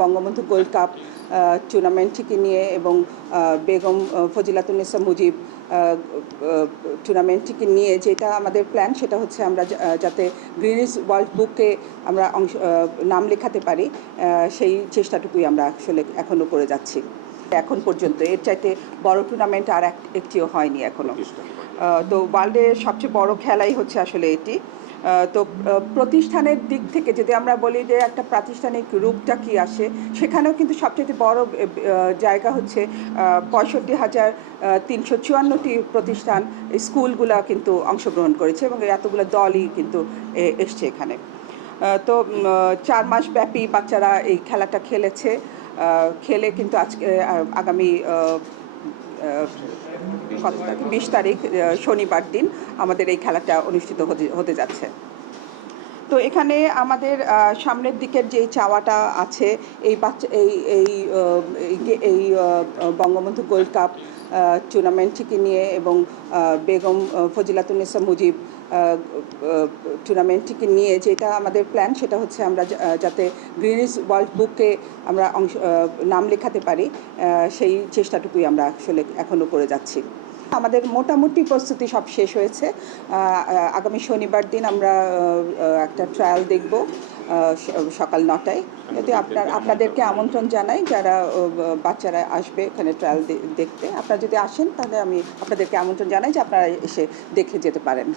Bangabandhu gold cup টুর্নামেন্টটিকে নিয়ে এবং বেগম ফজিলাতুন্নেসা মুজিব টুর্নামেন্টটিকে নিয়ে যেটা আমাদের প্ল্যান সেটা হচ্ছে আমরা যাতে গ্রিনিস ওয়ার্ল্ড বুকে আমরা নাম লেখাতে পারি সেই চেষ্টাটুকুই আমরা আসলে এখনও করে যাচ্ছি। এখন পর্যন্ত এর চাইতে বড় টুর্নামেন্ট আর একটিও হয়নি এখনও। তো ওয়ার্ল্ডের সবচেয়ে বড় খেলাই হচ্ছে আসলে এটি। তো প্রতিষ্ঠানের দিক থেকে যদি আমরা বলি যে একটা প্রাতিষ্ঠানিক রূপটা কি আসে, সেখানেও কিন্তু সবচেয়ে বড় জায়গা হচ্ছে 65,354টি প্রতিষ্ঠান, স্কুলগুলো কিন্তু অংশগ্রহণ করেছে এবং এতগুলো দলই কিন্তু এসছে এখানে। তো 4 মাস ব্যাপী বাচ্চারা এই খেলাটা খেলেছে, খেলে কিন্তু আজকে আগামী 20 তারিখ শনিবার দিন আমাদের এই খেলাটা অনুষ্ঠিত হতে যাচ্ছে। তো এখানে আমাদের সামনের দিকের যে চাওয়াটা আছে এই এই বঙ্গবন্ধু গোল্ড কাপ টুর্নামেন্টটিকে নিয়ে এবং বেগম ফজিলাতুন্নেসা মুজিব টুর্নামেন্টটিকে নিয়ে যেটা আমাদের প্ল্যান সেটা হচ্ছে আমরা যাতে গ্রিনিস ওয়ার্ল্ড বুকে আমরা নাম লেখাতে পারি সেই চেষ্টাটুকুই আমরা আসলে এখনও করে যাচ্ছি। আমাদের মোটামুটি প্রস্তুতি সব শেষ হয়েছে। আগামী শনিবার দিন আমরা একটা ট্রায়াল দেখব সকাল 9টায়। যদি আপনাদেরকে আমন্ত্রণ জানাই, যারা বাচ্চারা আসবে এখানে ট্রায়াল দেখতে, আপনারা যদি আসেন তাহলে আমি আপনাদেরকে আমন্ত্রণ জানাই যে আপনারা এসে দেখে যেতে পারেন।